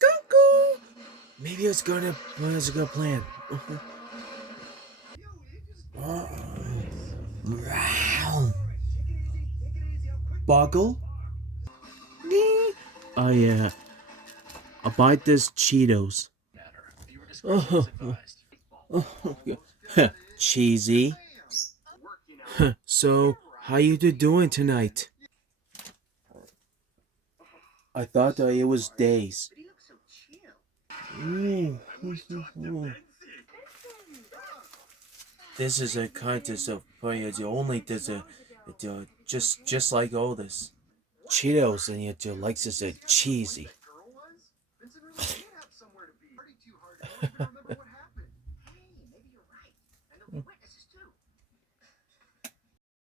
Cuckoo! Maybe it's gonna. It's a good plan. Boggle? I bite this Cheetos. Cheesy. So, how you doing tonight? I thought that it was days. This is a contest of players. Only there's a just like all this Cheetos, and yet your likes is a cheesy.